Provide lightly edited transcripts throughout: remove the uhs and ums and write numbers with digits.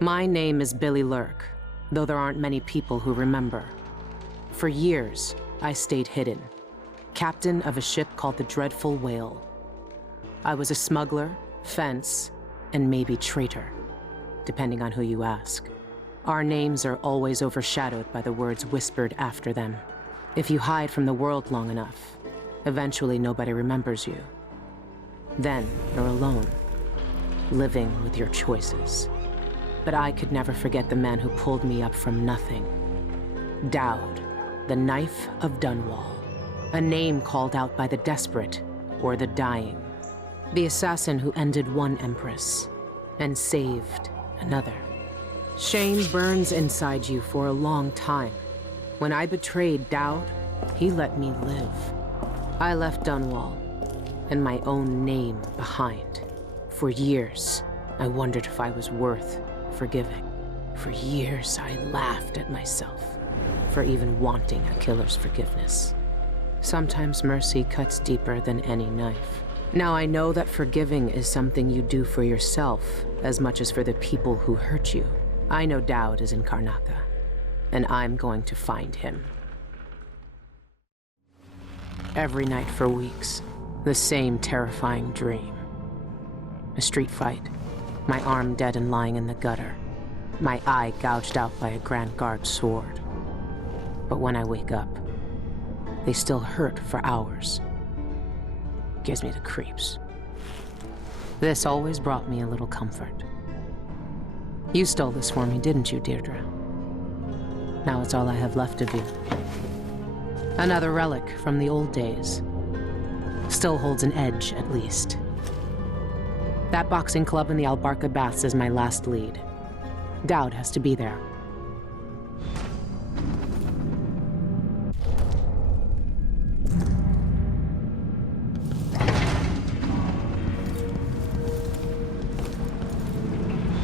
My name is Billie Lurk, though there aren't many people who remember. For years, I stayed hidden, captain of a ship called the Dreadful Whale. I was a smuggler, fence, and maybe traitor, depending on who you ask. Our names are always overshadowed by the words whispered after them. If you hide from the world long enough, eventually nobody remembers you. Then you're alone, living with your choices. But I could never forget the man who pulled me up from nothing. Daud, the Knife of Dunwall. A name called out by the desperate or the dying. The assassin who ended one empress and saved another. Shame burns inside you for a long time. When I betrayed Daud, he let me live. I left Dunwall and my own name behind. For years, I wondered if I was worth forgiving. For years, I laughed at myself for even wanting a killer's forgiveness. Sometimes mercy cuts deeper than any knife. Now I know that forgiving is something you do for yourself as much as for the people who hurt you. I know Daud is in Karnaca, and I'm going to find him. Every night for weeks, the same terrifying dream. A street fight, my arm dead and lying in the gutter, my eye gouged out by a Grand Guard sword. But when I wake up, they still hurt for hours. Gives me the creeps. This always brought me a little comfort. You stole this for me, didn't you, Deirdre? Now it's all I have left of you. Another relic from the old days. Still holds an edge, at least. That boxing club in the Albarca Baths is my last lead. Daud has to be there.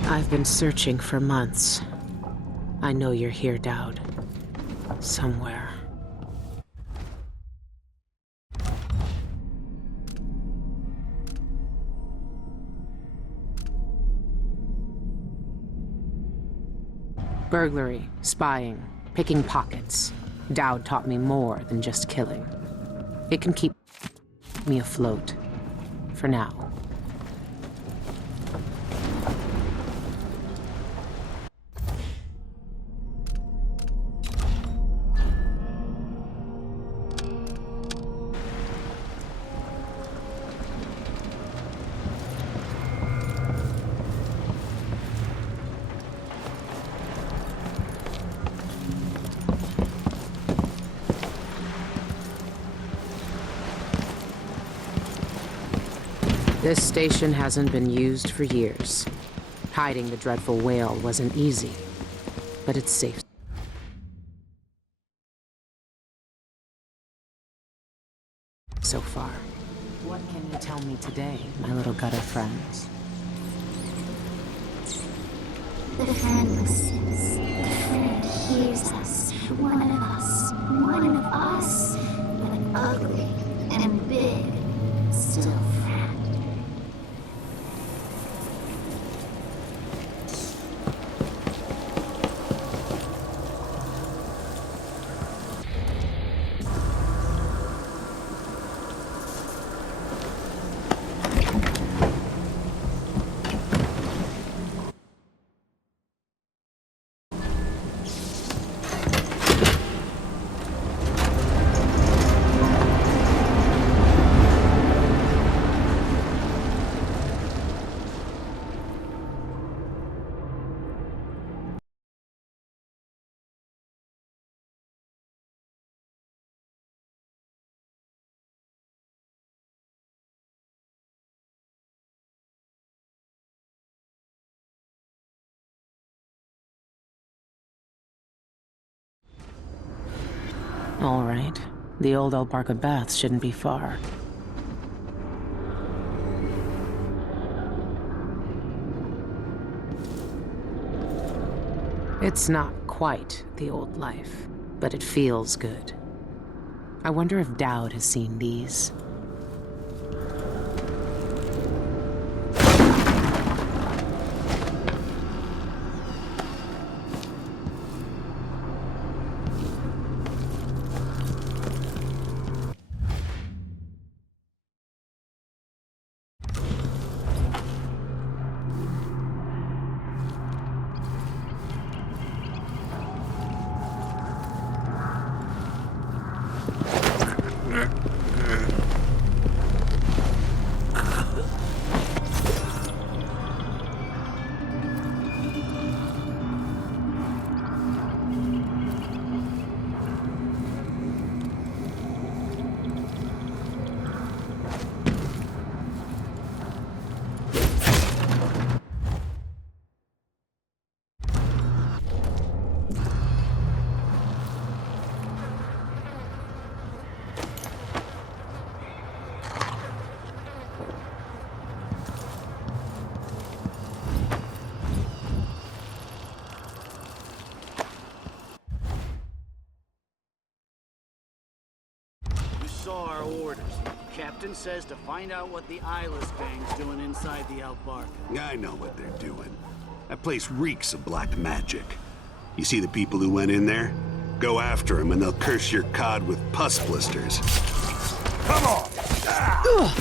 I've been searching for months. I know you're here, Daud. Somewhere. Burglary, spying, picking pockets. Daud taught me more than just killing. It can keep me afloat. For now. This station hasn't been used for years. Hiding the Dreadful Whale wasn't easy, but it's safe so far. What can you tell me today, my little gutter friends? The friend listens. The friend hears us. One of us, but ugly and big, still friend. All right. The old Albarca Baths shouldn't be far. It's not quite the old life, but it feels good. I wonder if Daud has seen these. saw our orders. Captain says to find out what the eyeless gang's doing inside the Albarca. I know what they're doing. That place reeks of black magic. You see the people who went in there? Go after them and they'll curse your cod with pus blisters. Come on!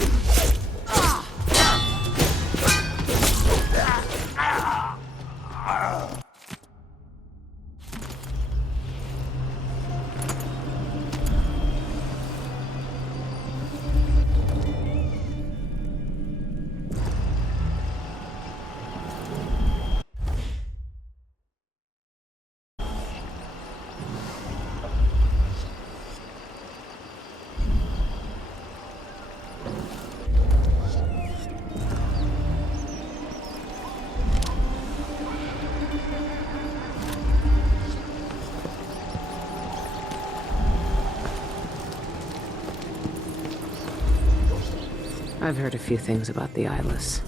I've heard a few things about the eyeless.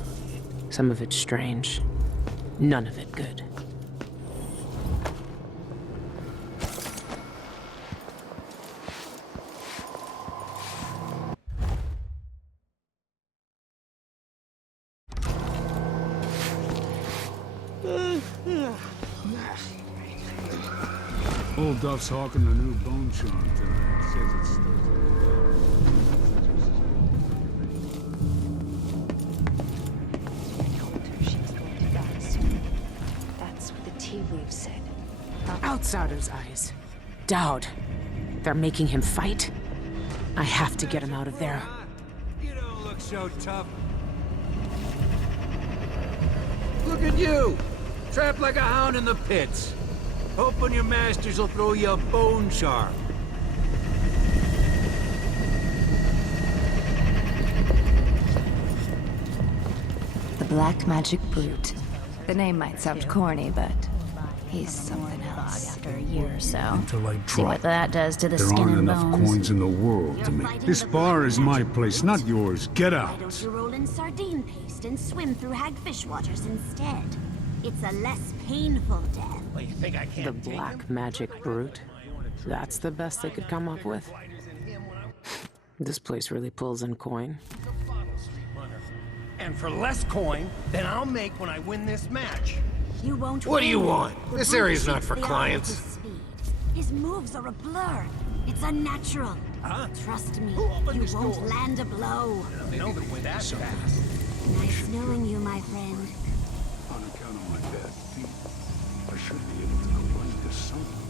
Some of it strange. None of it good. Old Duff's hawking the new bone charm tonight. Says it's That's what the tea leaves said. Outsider's eyes. Daud. They're making him fight? I have to get him out of there. You don't look so tough. Look at you! Trapped like a hound in the pits. Hoping your masters will throw you a bone charm. The Black Magic Brute. The name might sound corny, but he's something else. After a year or so. until I See what drop. that does to the There skin aren't and enough bones. coins in the world to make. This bar is my place, not yours. Get Why out. don't you roll in sardine paste and swim through hagfish waters instead? It's a less painful death. The black magic brute? That's the best they could come up with? This place really pulls in coin. And for less coin than I'll make when I win this match. You won't What do you win. want? The This brute area's not shoots for the eye with clients. his speed. His moves are a blur. It's unnatural. Huh? Trust me, Who opened you this won't door? land a blow. No, but with that fast. Nice knowing you, my friend. On account of my bad feet, I should be able to go right to something.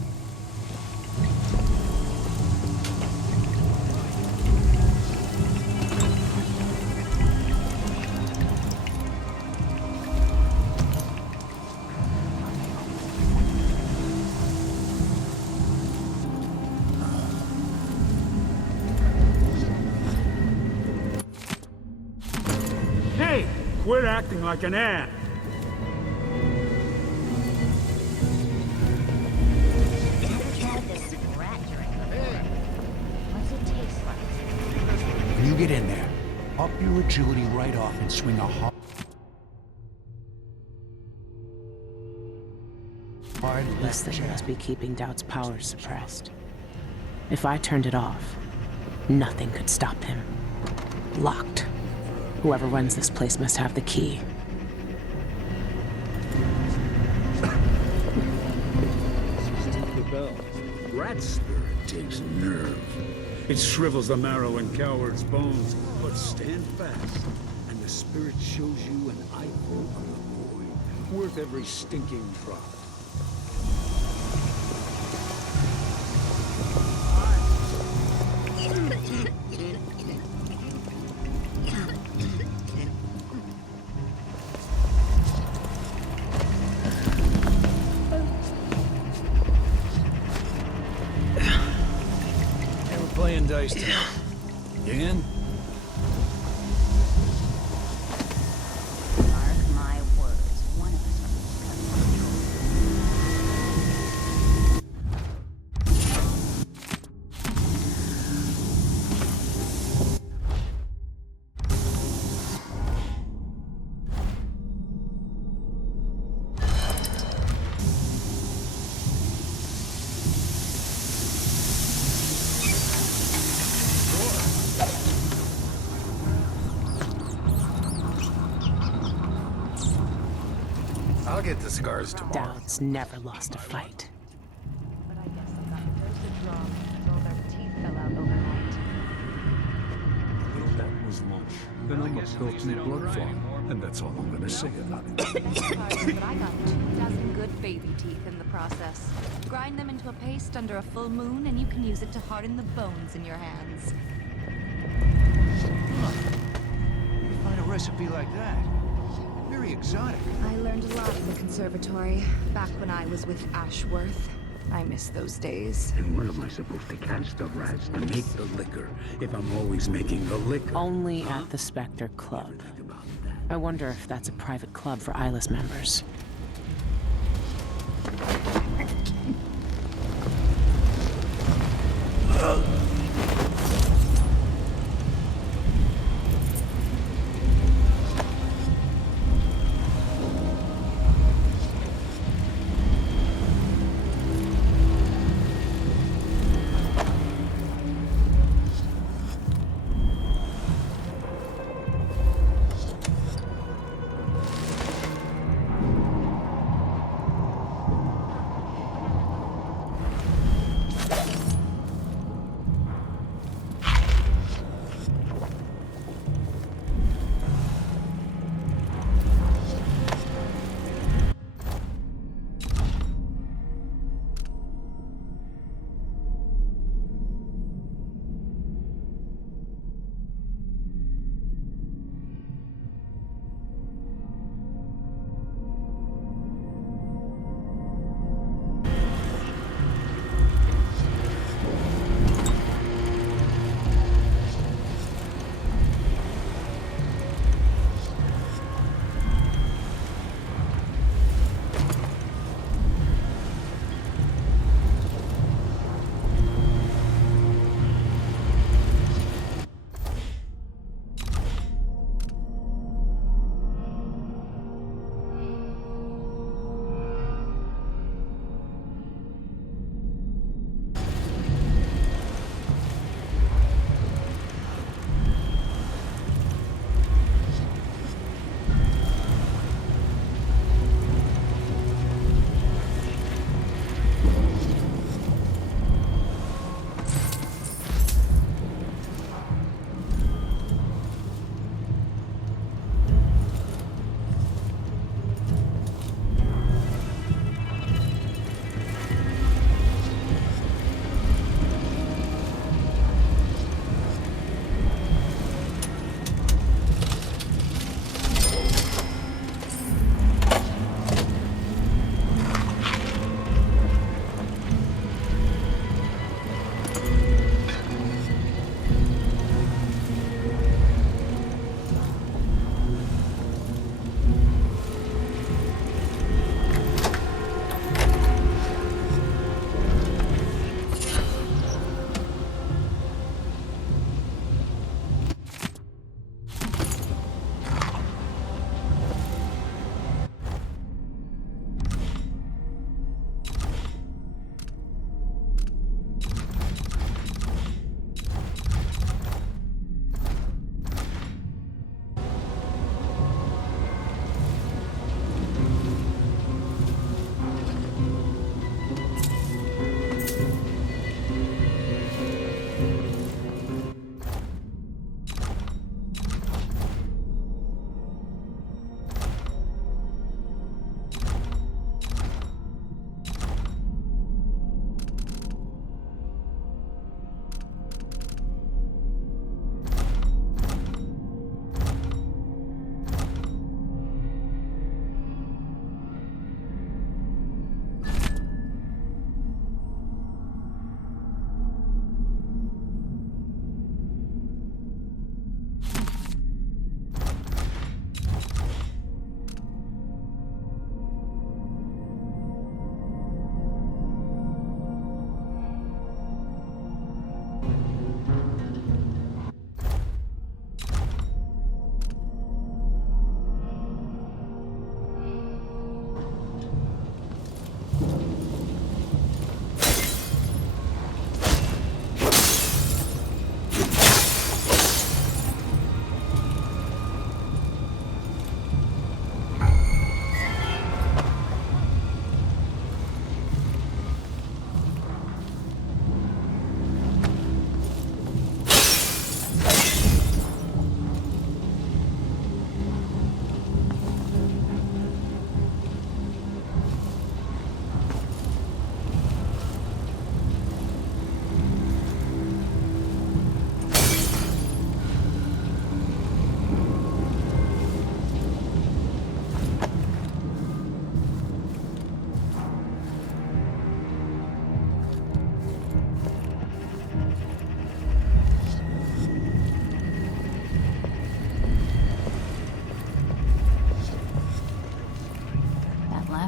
Hey, quit acting like an ant. What's it taste like? When you get in there, up your agility right off and swing a hard This left thing jab. must be keeping Daud's powers suppressed. If I turned it off, nothing could stop him. Locked. Whoever runs this place must have the key. The bell. Rat spirit takes nerve. It shrivels the marrow in cowards' bones. But stand fast, and the spirit shows you an eyeful of the void, worth every stinking drop. Hey, we're playing dice tonight. You in? Mark my words. One of us I'll get the scars tomorrow. Daud's never lost a fight. But I guess I got first a draw because all their teeth fell out overnight. That was lunch. Then I'm a filthy blood farm, and that's all I'm gonna say about it. But I got 2 dozen good baby teeth in the process. Grind them into a paste under a full moon, and you can use it to harden the bones in your hands. You find a recipe like that? Very exotic. I learned a lot in the conservatory, back when I was with Ashworth. I miss those days. And where am I supposed to catch the rats to make the liquor if I'm always making the liquor? Only at the Spectre Club. I wonder if that's a private club for Eyeless members.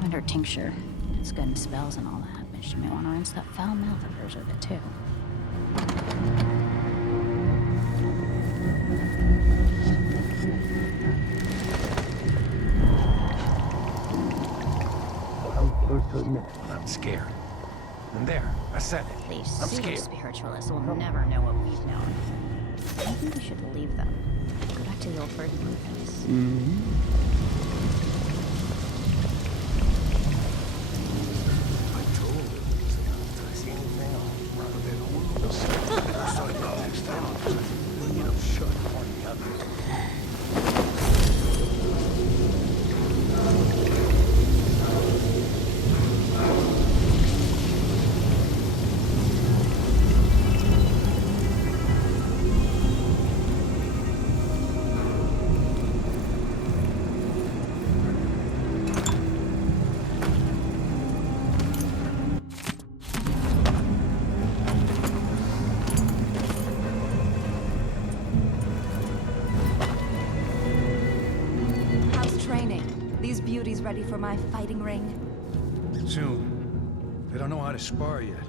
Lavender tincture. It's good in spells and all that, but you may want to rinse that foul mouth of hers with it too. I'm close to admit it, but I'm scared. And there, I said it. These I'm scared. pseudo-spiritualists will never know what we've known. I think we should leave them. Go back to the old burden place. I told them I see anything else. But they don't want to say. They'll start about next time. You know, shut on the other. Ready for my fighting ring? Soon. They don't know how to spar yet.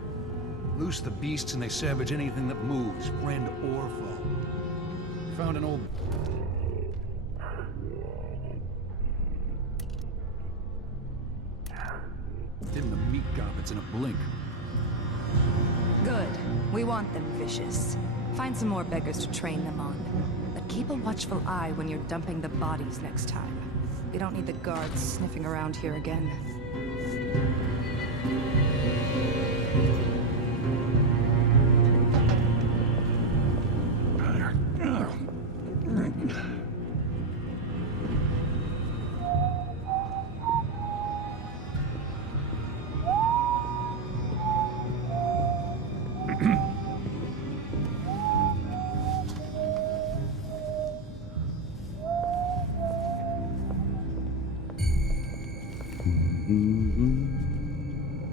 Loose the beasts and they savage anything that moves, friend or foe. Found an old... Did the meat goblins in a blink. Good. We want them vicious. Find some more beggars to train them on. But keep a watchful eye when you're dumping the bodies next time. We don't need the guards sniffing around here again.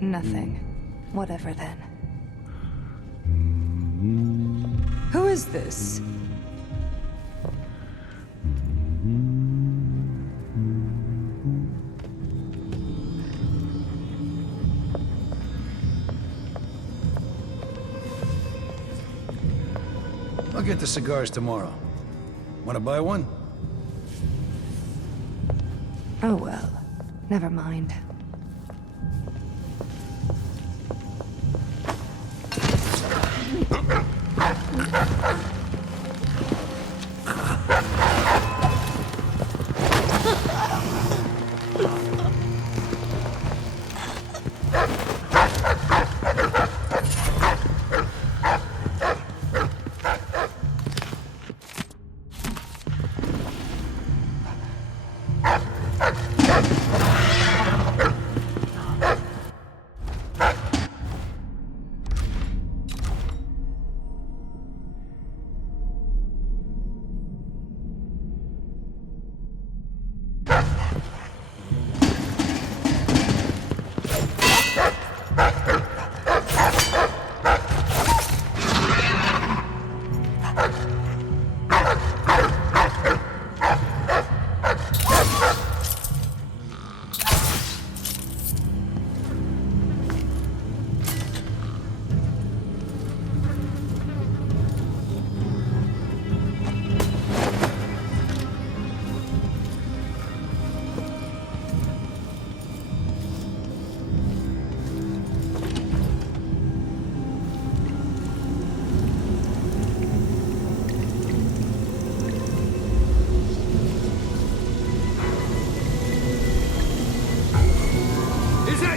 Nothing. Whatever then. Who is this? I'll get the cigars tomorrow. Wanna buy one? Oh well. Never mind.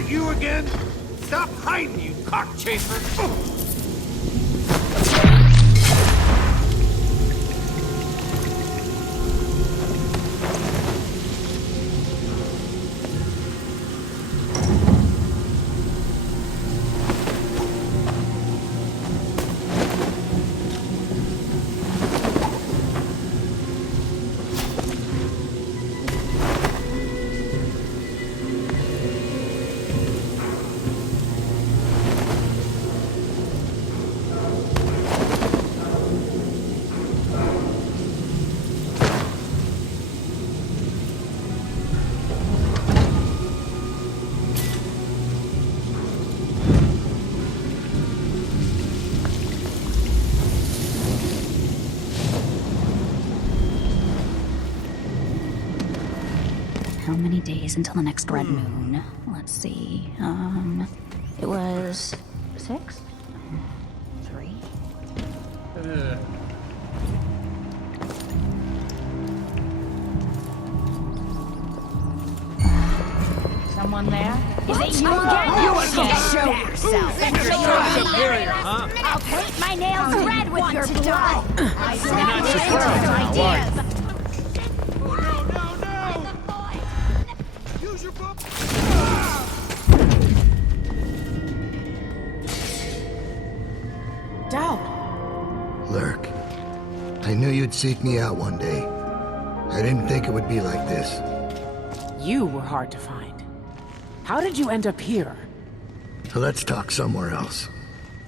You again? Stop hiding, you cockchafer! many days until the next red moon. Let's see. It was 6? 3? Someone there? Is it you again? You are gonna show yourself. Superior, huh? I'll paint my nails red with your blood. You're not surprised now, are you? Use your book. Daud! Lurk, I knew you'd seek me out one day. I didn't think it would be like this. You were hard to find. How did you end up here? Let's talk somewhere else.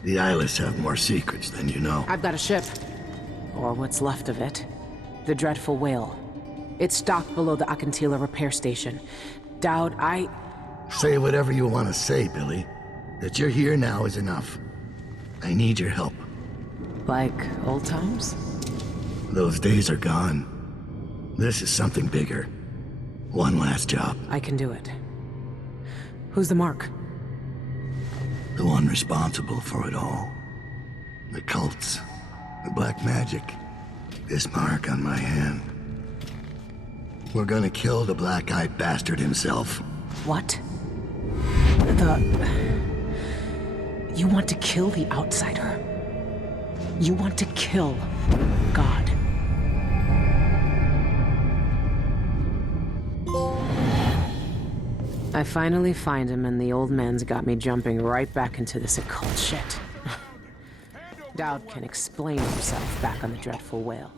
The Eyeless have more secrets than you know. I've got a ship. Or what's left of it. The Dreadful Whale. It's docked below the Akantila repair station. Daud, Say whatever you want to say, Billy. That you're here now is enough. I need your help. Like old times? Those days are gone. This is something bigger. One last job. I can do it. Who's the mark? The one responsible for it all. The cults. The black magic. This mark on my hand. We're gonna kill the black-eyed bastard himself. What? You want to kill the outsider? You want to kill God? I finally find him, and the old man's got me jumping right back into this occult shit. Daud can explain himself back on the Dreadful Whale.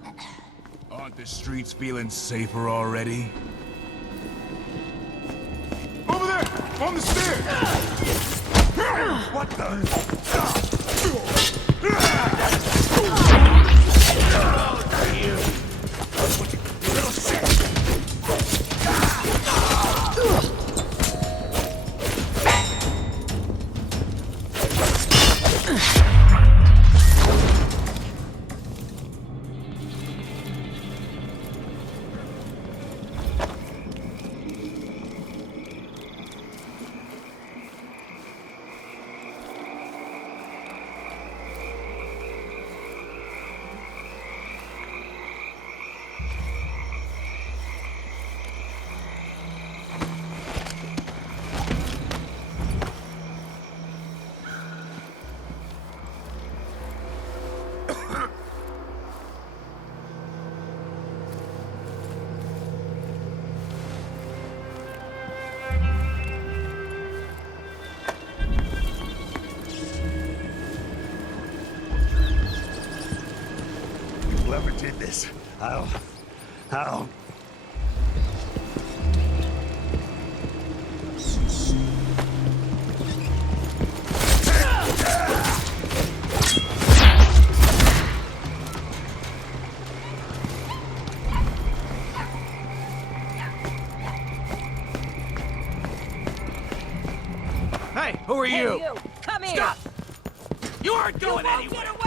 Aren't the streets feeling safer already? Over there! On the stairs! What the? Little shit! Whoever did this, I'll... Hey, who are you? You, come here! Stop! You aren't going anywhere! Get away!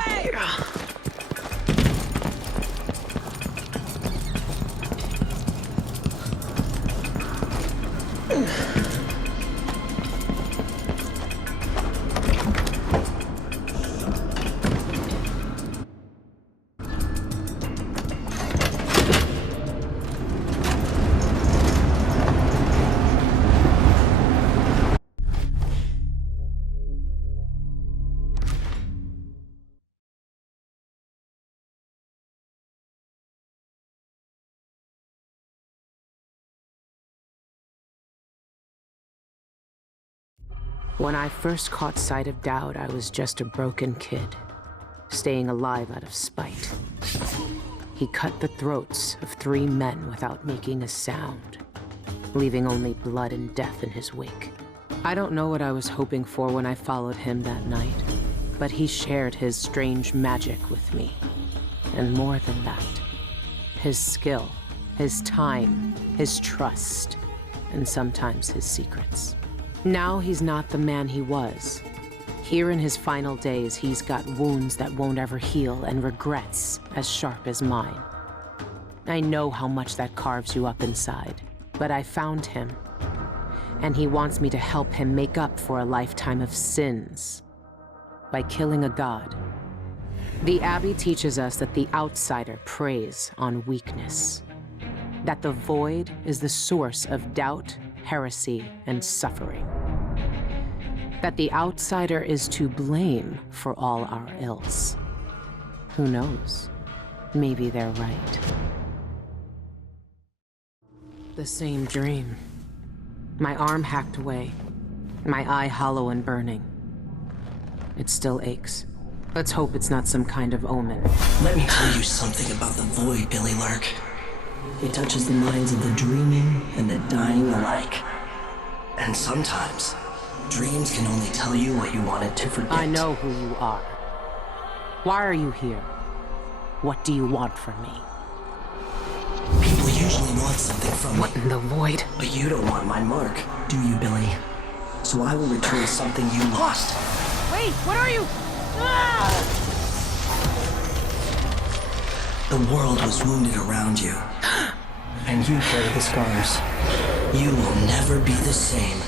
When I first caught sight of Daud, I was just a broken kid, staying alive out of spite. He cut the throats of 3 men without making a sound, leaving only blood and death in his wake. I don't know what I was hoping for when I followed him that night, but he shared his strange magic with me. And more than that, his skill, his time, his trust, and sometimes his secrets. Now he's not the man he was. Here in his final days, he's got wounds that won't ever heal and regrets as sharp as mine. I know how much that carves you up inside. But I found him, and he wants me to help him make up for a lifetime of sins by killing a god. The Abbey teaches us that the outsider preys on weakness, that the void is the source of doubt, heresy, and suffering, that the outsider is to blame for all our ills. Who knows? Maybe they're right. The same dream. My arm hacked away, my eye hollow and burning. It still aches. Let's hope it's not some kind of omen. Let me tell you something about the void, Billie Lurk. It touches the minds of the dreaming and the dying alike. And sometimes, dreams can only tell you what you wanted to forget. I know who you are. Why are you here? What do you want from me? People usually want something from me. What in the void? But you don't want my mark, do you, Billie? So I will return something you lost. Wait, what are you? The world was wounded around you. And you carry the scars. You will never be the same.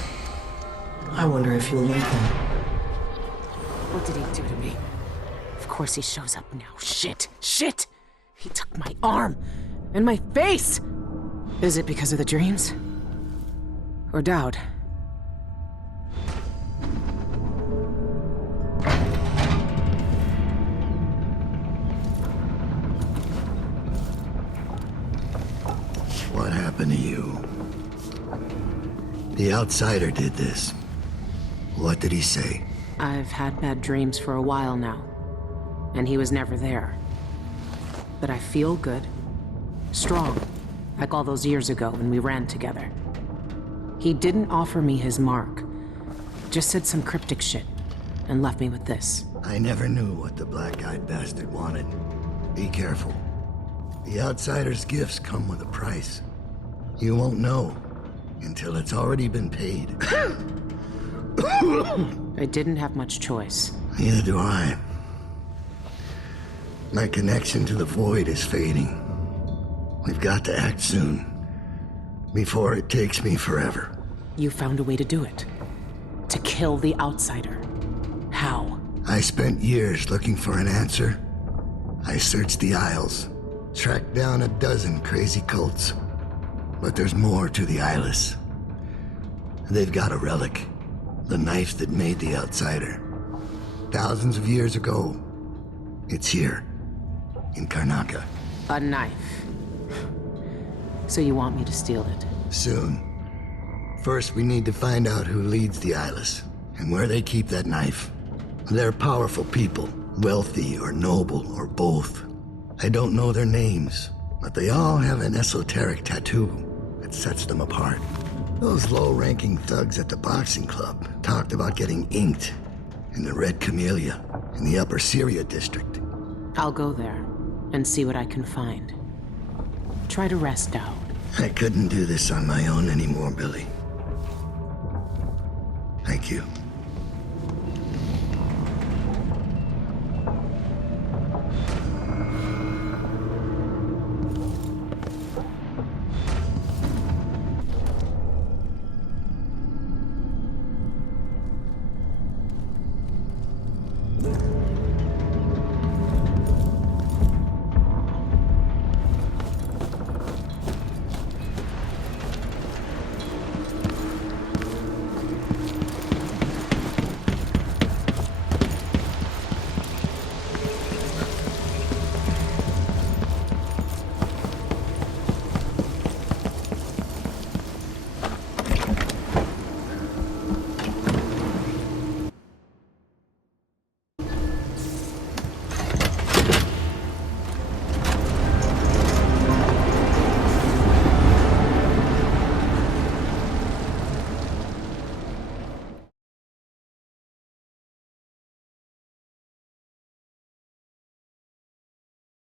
I wonder if you'll like them. What did he do to me? Of course he shows up now. Shit! Shit! He took my arm! And my face! Is it because of the dreams? Or Daud? What happened to you? The outsider did this. What did he say? I've had bad dreams for a while now, and he was never there. But I feel good. Strong, like all those years ago when we ran together. He didn't offer me his mark, just said some cryptic shit, and left me with this. I never knew what the black-eyed bastard wanted. Be careful. The outsider's gifts come with a price. You won't know until it's already been paid. I didn't have much choice. Neither do I. My connection to the void is fading. We've got to act soon, before it takes me forever. You found a way to do it. To kill the outsider. How? I spent years looking for an answer. I searched the Isles, tracked down a dozen crazy cults. But there's more to the Eyeless. They've got a relic, the knife that made the outsider. Thousands of years ago, it's here, in Karnaca. A knife. So you want me to steal it? Soon. First, we need to find out who leads the Eyeless, and where they keep that knife. They're powerful people, wealthy or noble or both. I don't know their names, but they all have an esoteric tattoo that sets them apart. Those low-ranking thugs at the boxing club talked about getting inked in the Red Camellia in the Upper Syria district. I'll go there and see what I can find. Try to rest Daud. I couldn't do this on my own anymore, Billie. Thank you.